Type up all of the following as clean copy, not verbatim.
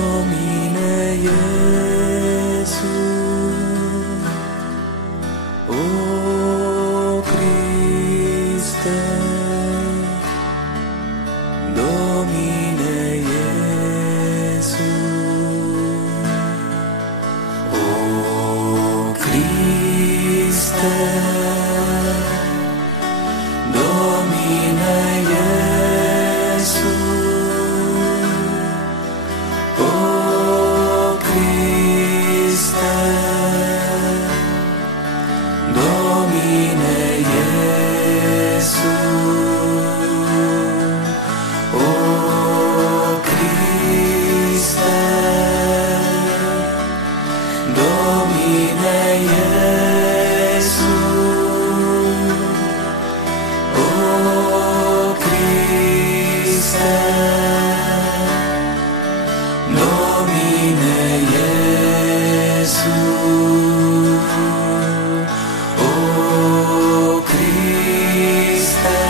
Domine Iesus, o Christe, Domine Iesus, o Christe, Domine Iesus, o Christe, Domine Iesus, o Christe, Domine Iesus, o Christe, Domine Iesus,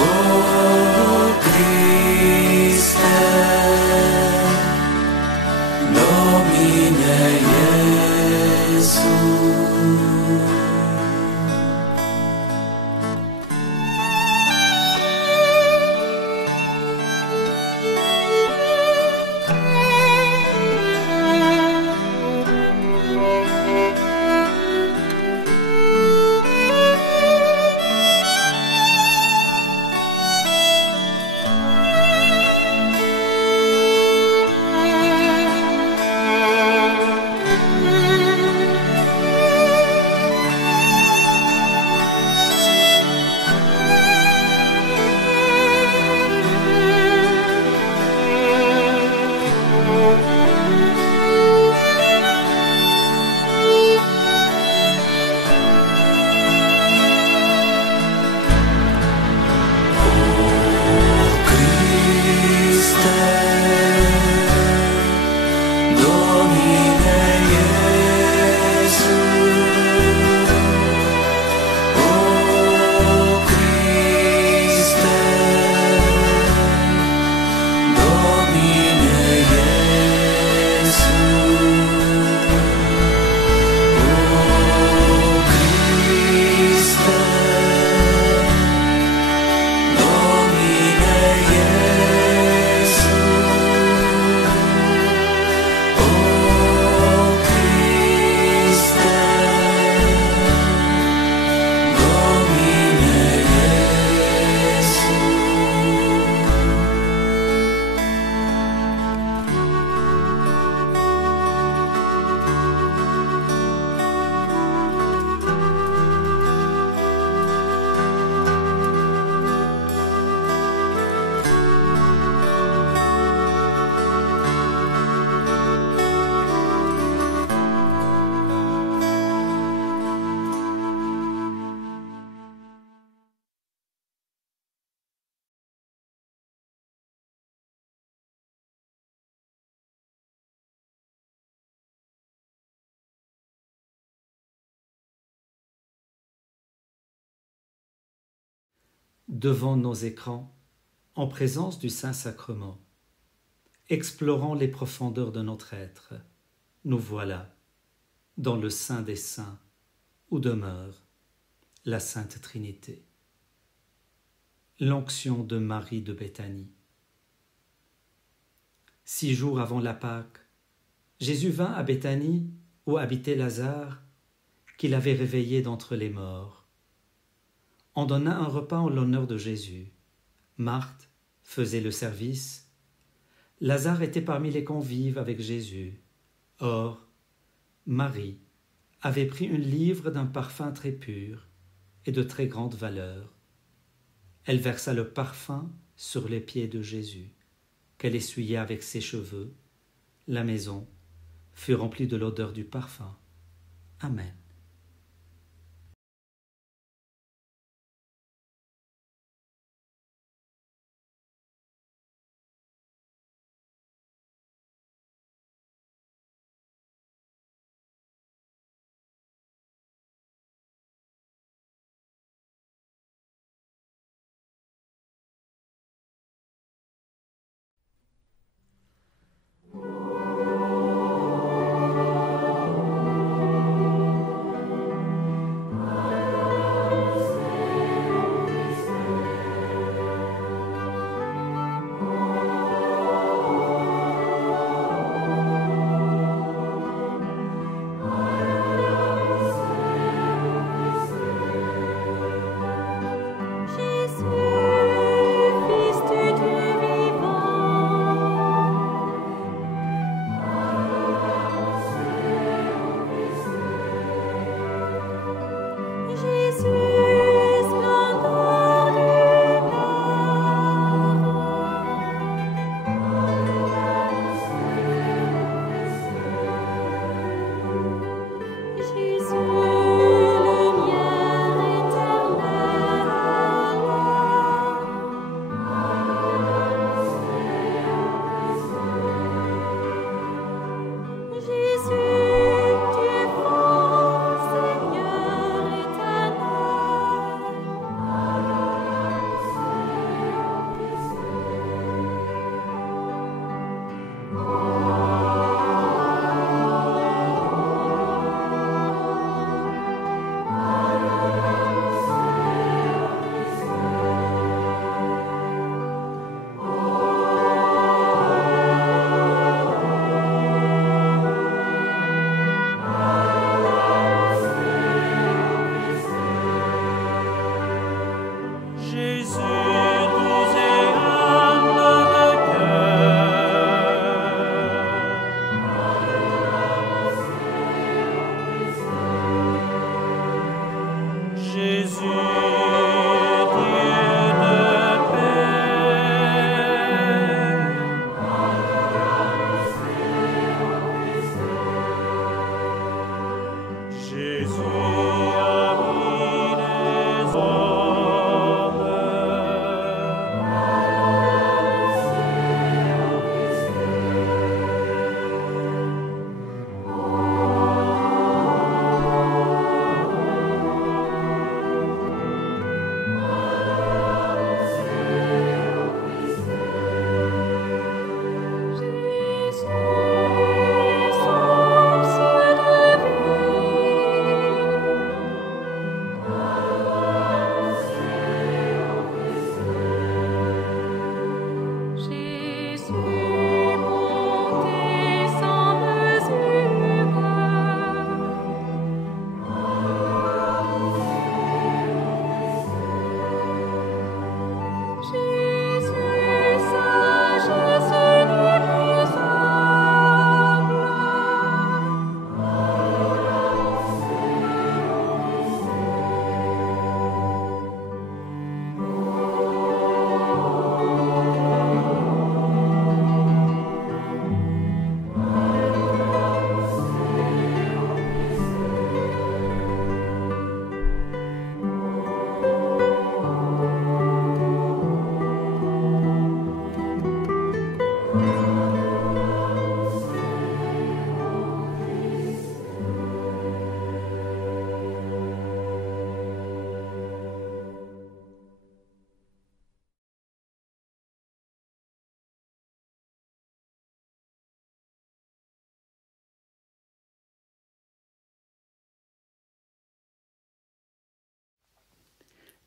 o Christe, Domine Iesus, o Christe, Domine Iesus. Devant nos écrans, en présence du Saint-Sacrement, explorant les profondeurs de notre être, nous voilà, dans le Saint des Saints, où demeure la Sainte Trinité. L'onction de Marie de Béthanie. 6 jours avant la Pâque, Jésus vint à Béthanie, où habitait Lazare, qu'il avait réveillé d'entre les morts. On donna un repas en l'honneur de Jésus. Marthe faisait le service. Lazare était parmi les convives avec Jésus. Or, Marie avait pris une livre d'un parfum très pur et de très grande valeur. Elle versa le parfum sur les pieds de Jésus, qu'elle essuyait avec ses cheveux. La maison fut remplie de l'odeur du parfum. Amen.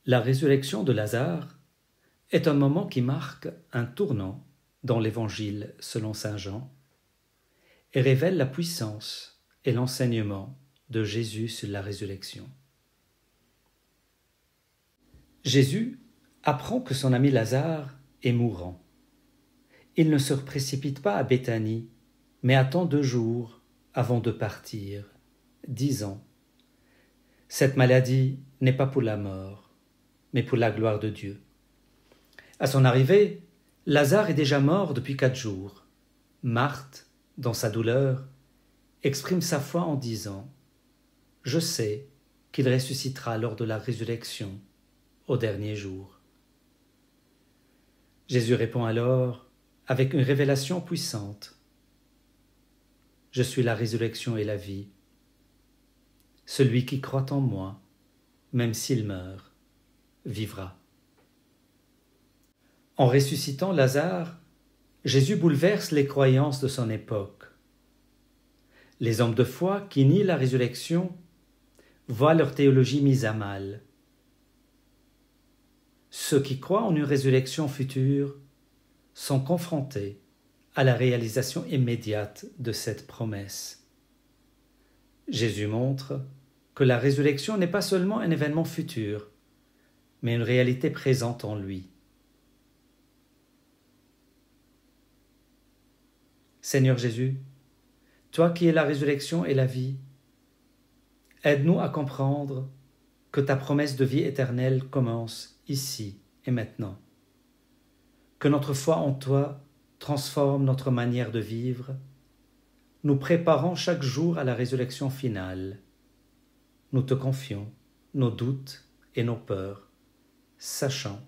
La résurrection de Lazare est un moment qui marque un tournant dans l'Évangile selon saint Jean et révèle la puissance et l'enseignement de Jésus sur la résurrection. Jésus apprend que son ami Lazare est mourant. Il ne se précipite pas à Béthanie, mais attend 2 jours avant de partir, disant « Cette maladie n'est pas pour la mort, mais pour la gloire de Dieu. » À son arrivée, Lazare est déjà mort depuis 4 jours. Marthe, dans sa douleur, exprime sa foi en disant « Je sais qu'il ressuscitera lors de la résurrection au dernier jour. » Jésus répond alors avec une révélation puissante. « Je suis la résurrection et la vie. Celui qui croit en moi, même s'il meurt, vivra. » En ressuscitant Lazare, Jésus bouleverse les croyances de son époque. Les hommes de foi qui nient la résurrection voient leur théologie mise à mal. Ceux qui croient en une résurrection future sont confrontés à la réalisation immédiate de cette promesse. Jésus montre que la résurrection n'est pas seulement un événement futur, mais une réalité présente en lui. Seigneur Jésus, toi qui es la résurrection et la vie, aide-nous à comprendre que ta promesse de vie éternelle commence ici et maintenant. Que notre foi en toi transforme notre manière de vivre, nous préparant chaque jour à la résurrection finale. Nous te confions nos doutes et nos peurs, sachant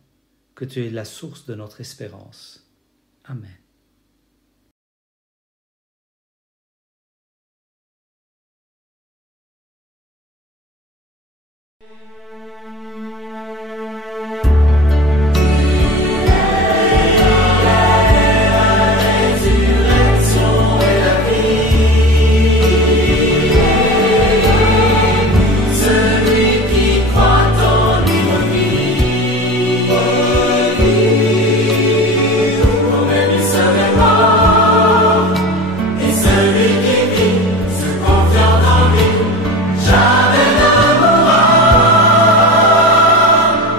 que tu es la source de notre espérance. Amen.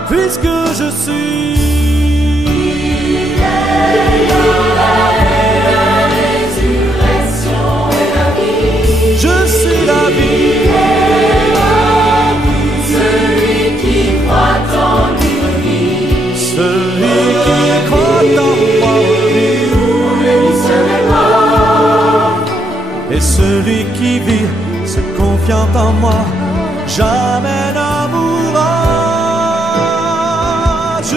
Puisque je suis la résurrection et la vie, je suis la vie, celui qui en moi, jamais ne mourra. Je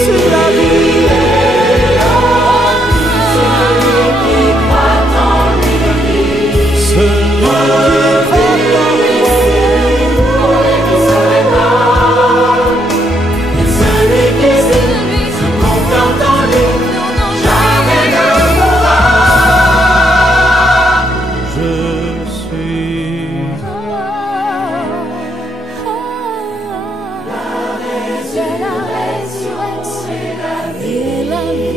suis la vie. Celui qui croit en lui. Celui qui s'arrêta. Et celui qui se contente en lui, jamais ne mourra. Je suis la résurrection et la vie.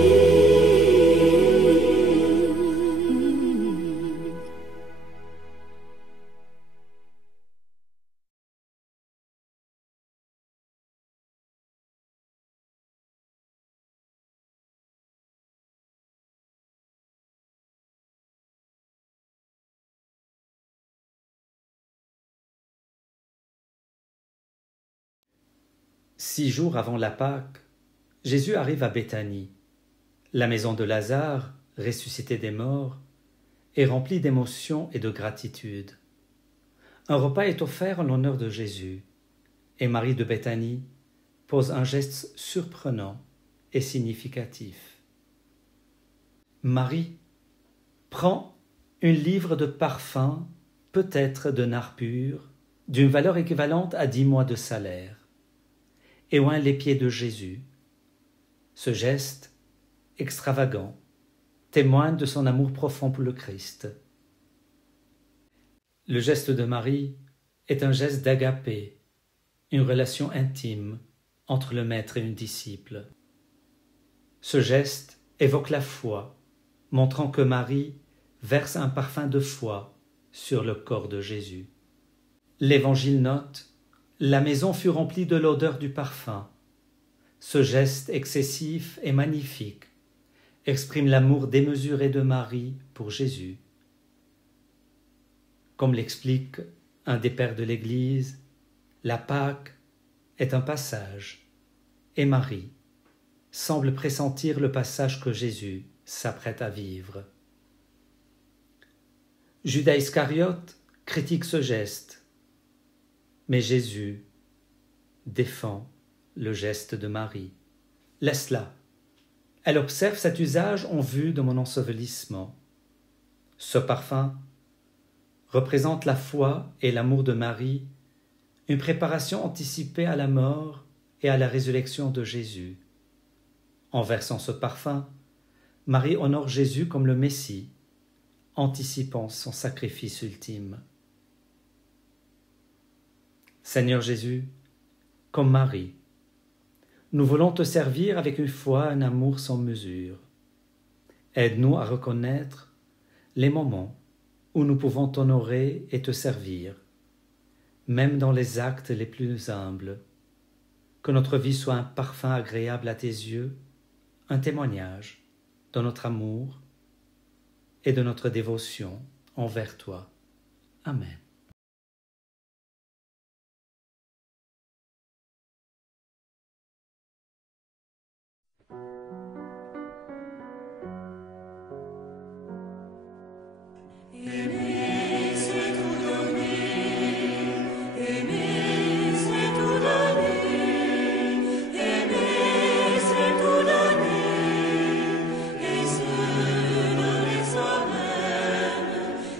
Six jours avant la Pâque, Jésus arrive à Béthanie. La maison de Lazare, ressuscité des morts, est remplie d'émotion et de gratitude. Un repas est offert en l'honneur de Jésus, et Marie de Béthanie pose un geste surprenant et significatif. Marie prend une livre de parfum, peut-être de nard pur, d'une valeur équivalente à 10 mois de salaire, et oint les pieds de Jésus. Ce geste, extravagant, témoigne de son amour profond pour le Christ. Le geste de Marie est un geste d'agapé, une relation intime entre le maître et une disciple. Ce geste évoque la foi, montrant que Marie verse un parfum de foi sur le corps de Jésus. L'Évangile note: la maison fut remplie de l'odeur du parfum. Ce geste excessif et magnifique exprime l'amour démesuré de Marie pour Jésus. Comme l'explique un des pères de l'Église, la Pâque est un passage, et Marie semble pressentir le passage que Jésus s'apprête à vivre. Judas Iscariote critique ce geste, mais Jésus défend le geste de Marie. Laisse-la. Elle observe cet usage en vue de mon ensevelissement. Ce parfum représente la foi et l'amour de Marie, une préparation anticipée à la mort et à la résurrection de Jésus. En versant ce parfum, Marie honore Jésus comme le Messie, anticipant son sacrifice ultime. Seigneur Jésus, comme Marie, nous voulons te servir avec une foi, un amour sans mesure. Aide-nous à reconnaître les moments où nous pouvons t'honorer et te servir, même dans les actes les plus humbles. Que notre vie soit un parfum agréable à tes yeux, un témoignage de notre amour et de notre dévotion envers toi. Amen. Aimer, c'est tout donner. Aimer, c'est tout donner. Aimer, c'est tout donner. Et se donner soi-même.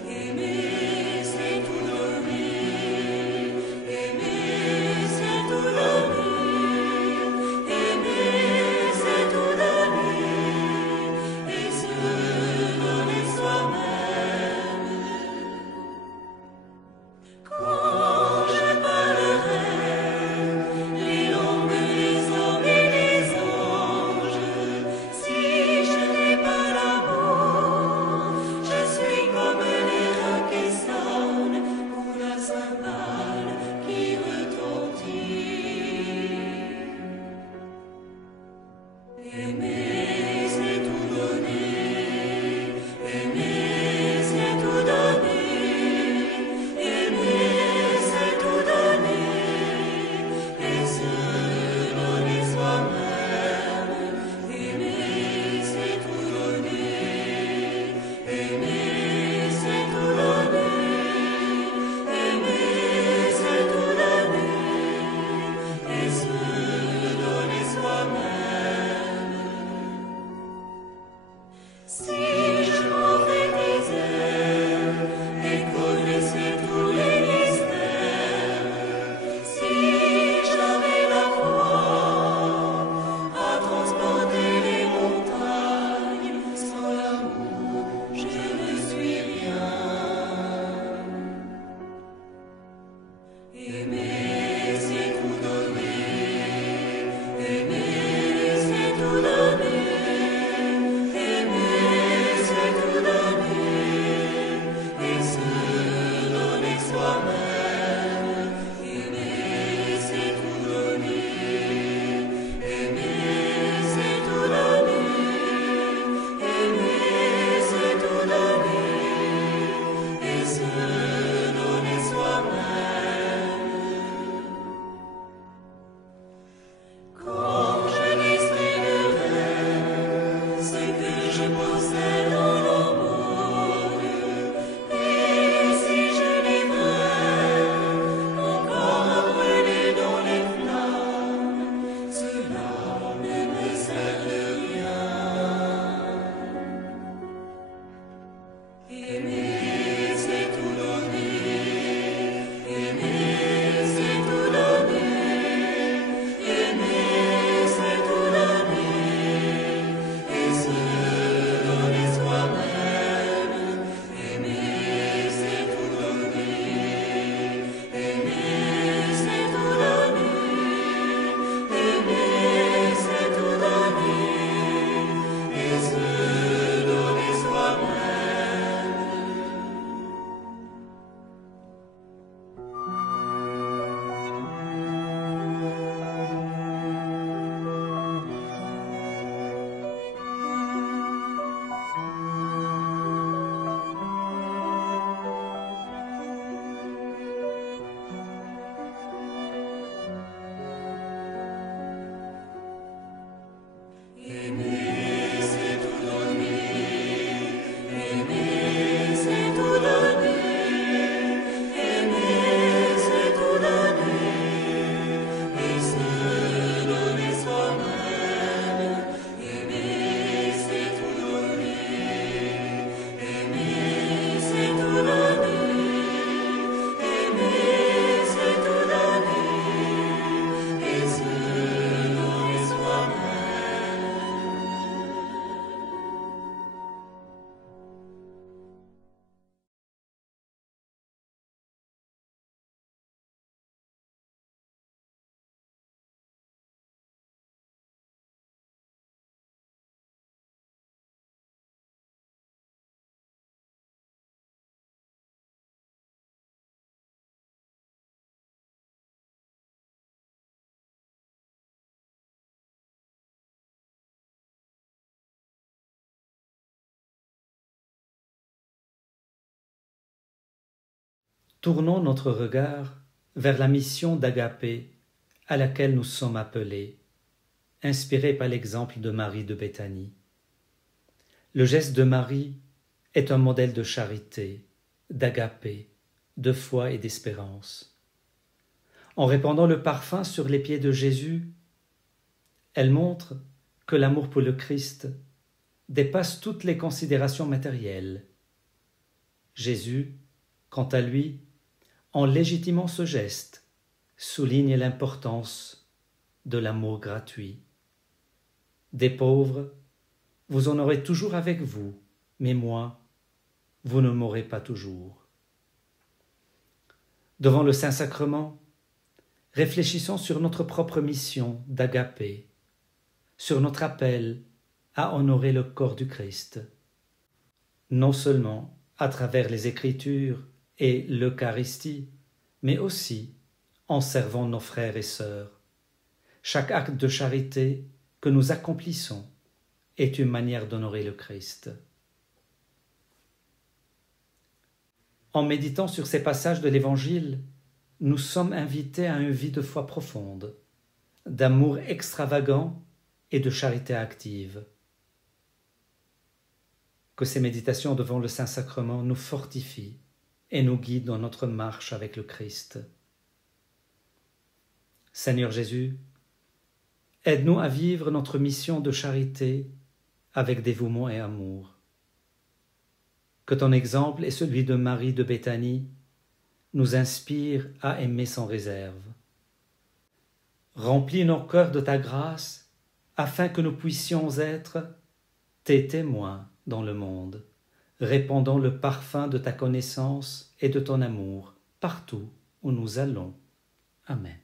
Aimer, c'est tout Tournons notre regard vers la mission d'Agapé à laquelle nous sommes appelés, inspirés par l'exemple de Marie de Béthanie. Le geste de Marie est un modèle de charité, d'Agapé, de foi et d'espérance. En répandant le parfum sur les pieds de Jésus, elle montre que l'amour pour le Christ dépasse toutes les considérations matérielles. Jésus, quant à lui, en légitimant ce geste, souligne l'importance de l'amour gratuit. Des pauvres, vous en aurez toujours avec vous, mais moi, vous ne m'aurez pas toujours. Devant le Saint-Sacrement, réfléchissons sur notre propre mission d'Agapé, sur notre appel à honorer le corps du Christ, non seulement à travers les Écritures et l'Eucharistie, mais aussi en servant nos frères et sœurs. Chaque acte de charité que nous accomplissons est une manière d'honorer le Christ. En méditant sur ces passages de l'Évangile, nous sommes invités à une vie de foi profonde, d'amour extravagant et de charité active. Que ces méditations devant le Saint-Sacrement nous fortifient et nous guident dans notre marche avec le Christ. Seigneur Jésus, aide-nous à vivre notre mission de charité avec dévouement et amour. que ton exemple et celui de Marie de Béthanie nous inspirent à aimer sans réserve. Remplis nos cœurs de ta grâce, afin que nous puissions être tes témoins dans le monde, répandant le parfum de ta connaissance et de ton amour partout où nous allons. Amen.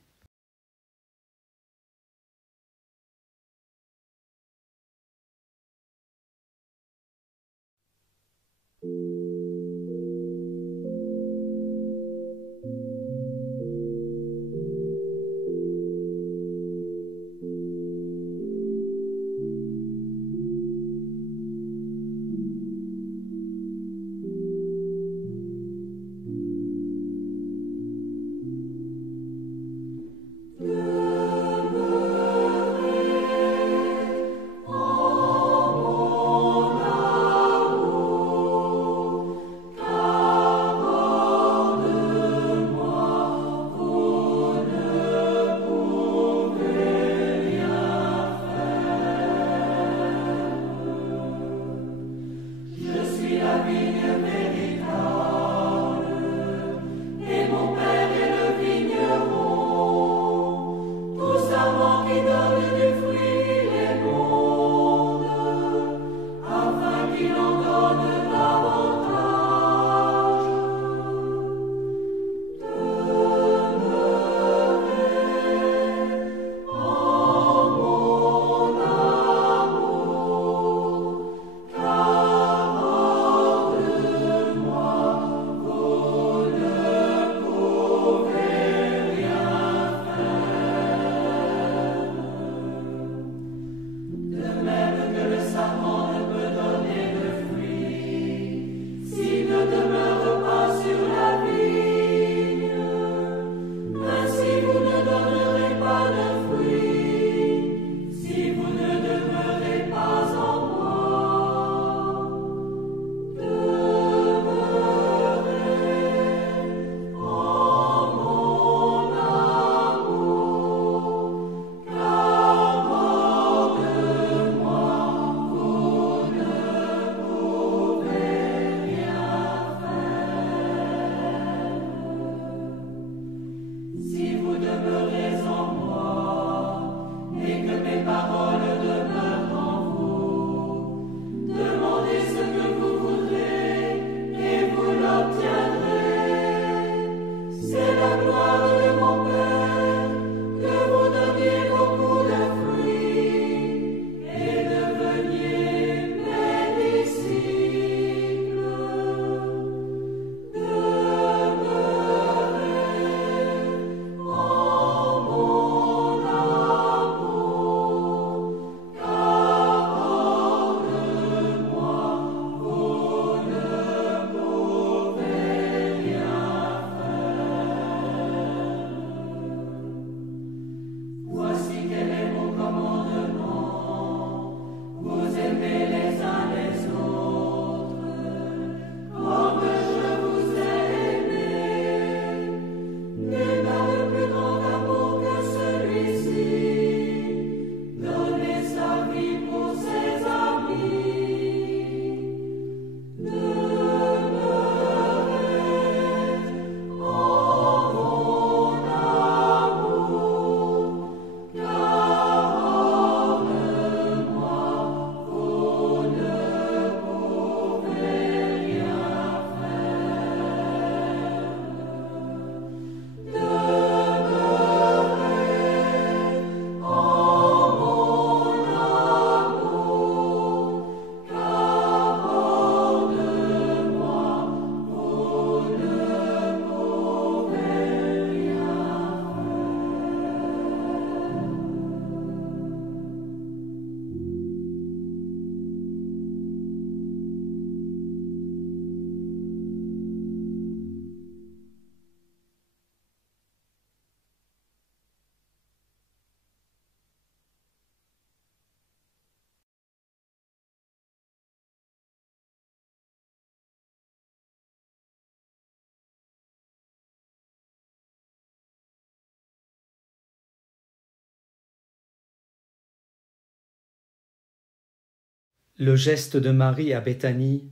Le geste de Marie à Béthanie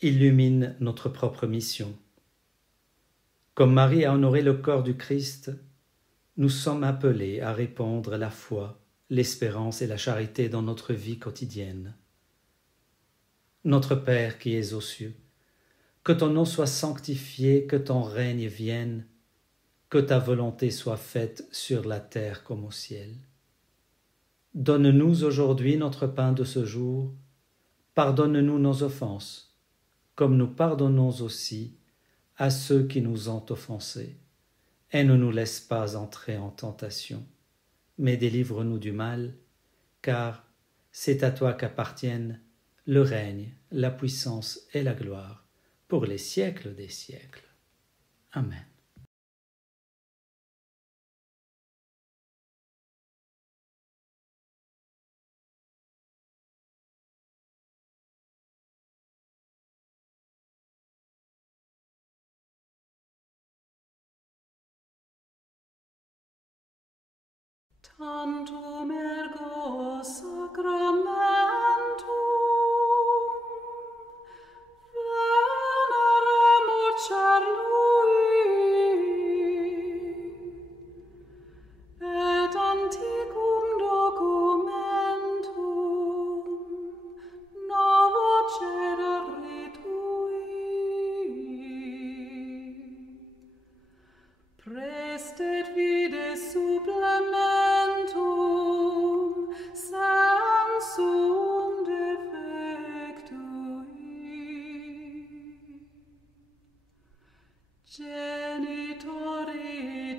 illumine notre propre mission. Comme Marie a honoré le corps du Christ, nous sommes appelés à répandre la foi, l'espérance et la charité dans notre vie quotidienne. Notre Père qui es aux cieux, que ton nom soit sanctifié, que ton règne vienne, que ta volonté soit faite sur la terre comme au ciel. Donne-nous aujourd'hui notre pain de ce jour. Pardonne-nous nos offenses, comme nous pardonnons aussi à ceux qui nous ont offensés. Et ne nous laisse pas entrer en tentation, mais délivre-nous du mal, car c'est à toi qu'appartiennent le règne, la puissance et la gloire, pour les siècles des siècles. Amen. Tantum ergo sacramentum veneremur cernui et antiquum documentum novo cedere tui prestet vide supplementum sensum defectui genitori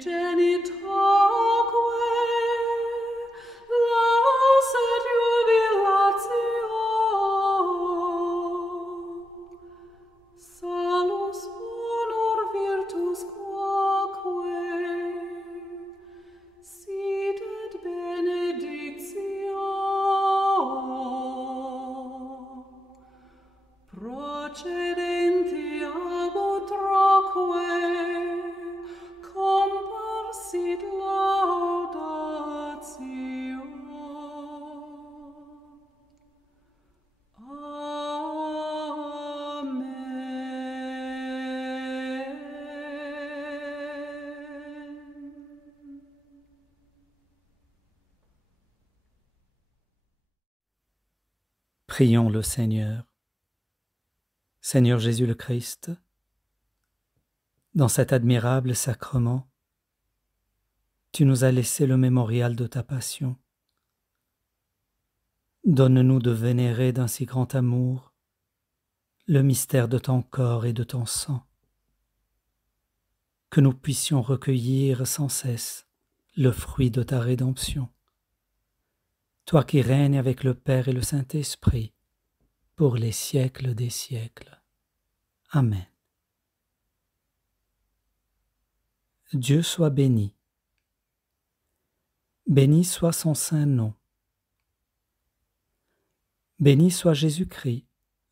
genitoque lauset jubilatio salus honor virtus quoque sit benedictio procedenti ab utroque comparsit laudatio. Amen. Prions le Seigneur. Seigneur Jésus le Christ, dans cet admirable sacrement, tu nous as laissé le mémorial de ta passion. Donne-nous de vénérer d'un si grand amour le mystère de ton corps et de ton sang, que nous puissions recueillir sans cesse le fruit de ta rédemption. Toi qui règnes avec le Père et le Saint-Esprit, pour les siècles des siècles. Amen. Dieu soit béni. Béni soit son saint nom. Béni soit Jésus-Christ,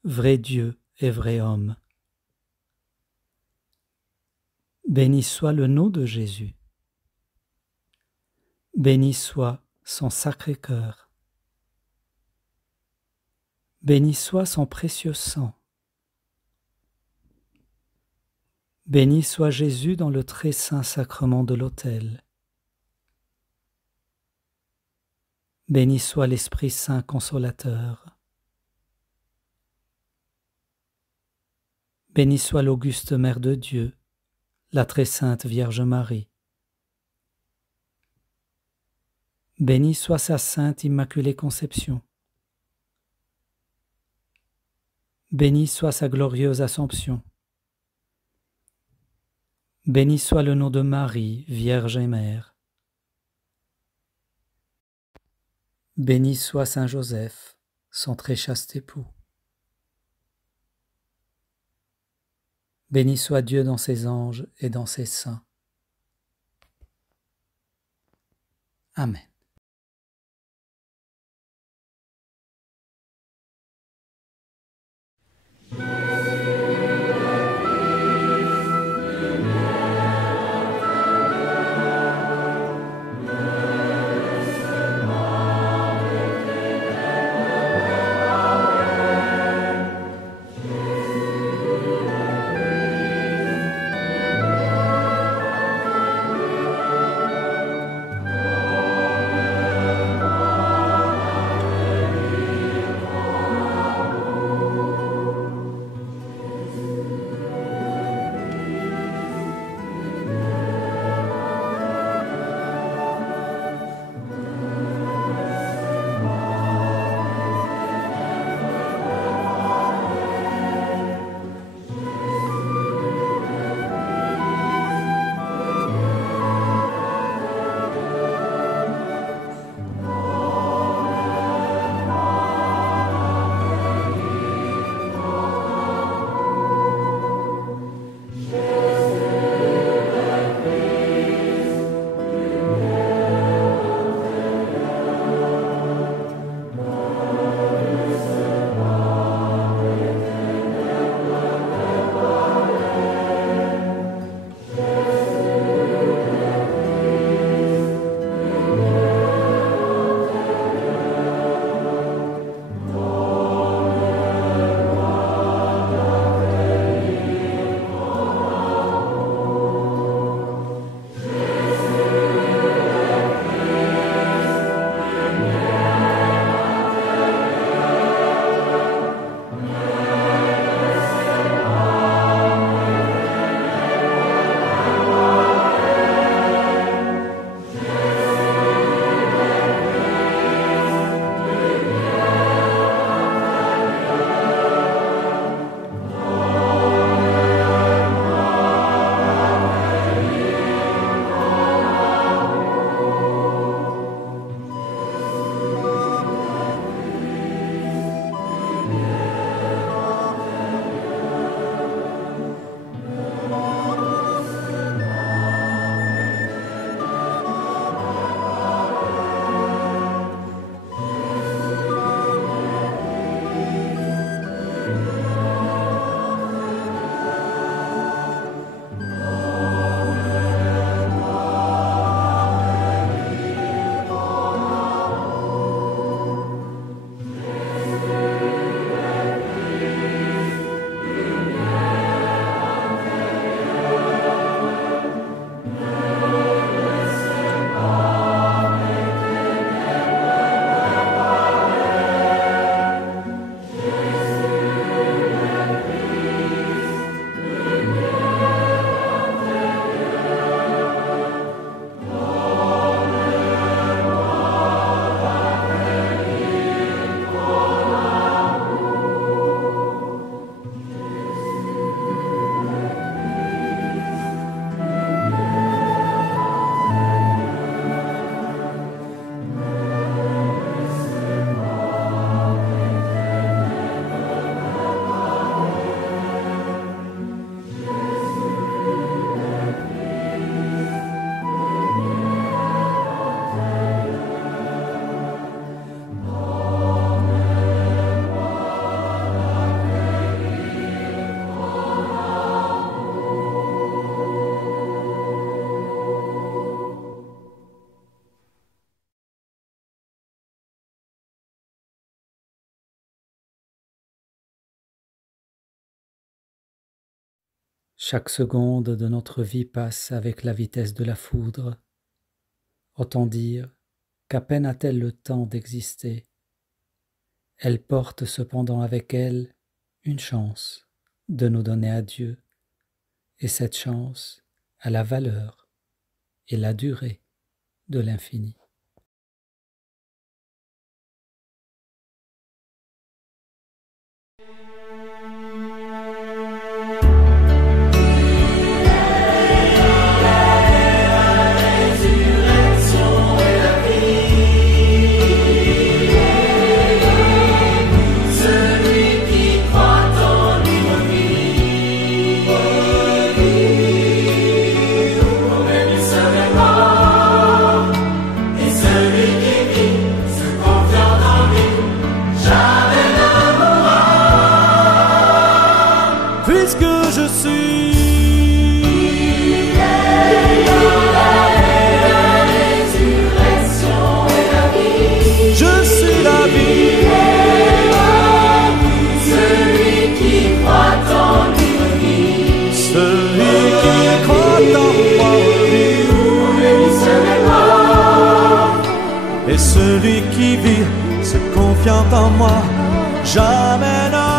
vrai Dieu et vrai homme. Béni soit le nom de Jésus. Béni soit son sacré cœur. Béni soit son précieux sang. Béni soit Jésus dans le très saint sacrement de l'autel. Béni soit l'Esprit Saint consolateur. Béni soit l'auguste Mère de Dieu, la très sainte Vierge Marie. Béni soit sa sainte Immaculée Conception. Béni soit sa glorieuse Assomption. Béni soit le nom de Marie, Vierge et Mère. Béni soit Saint Joseph, son très chaste époux. Béni soit Dieu dans ses anges et dans ses saints. Amen. Chaque seconde de notre vie passe avec la vitesse de la foudre. Autant dire qu'à peine a-t-elle le temps d'exister. Elle porte cependant avec elle une chance de nous donner à Dieu, et cette chance a la valeur et la durée de l'infini. Puisque je suis je suis la vie. Celui qui croit en lui vit. Celui qui croit en moi vit. Et celui qui vit se confiant en moi jamais n'a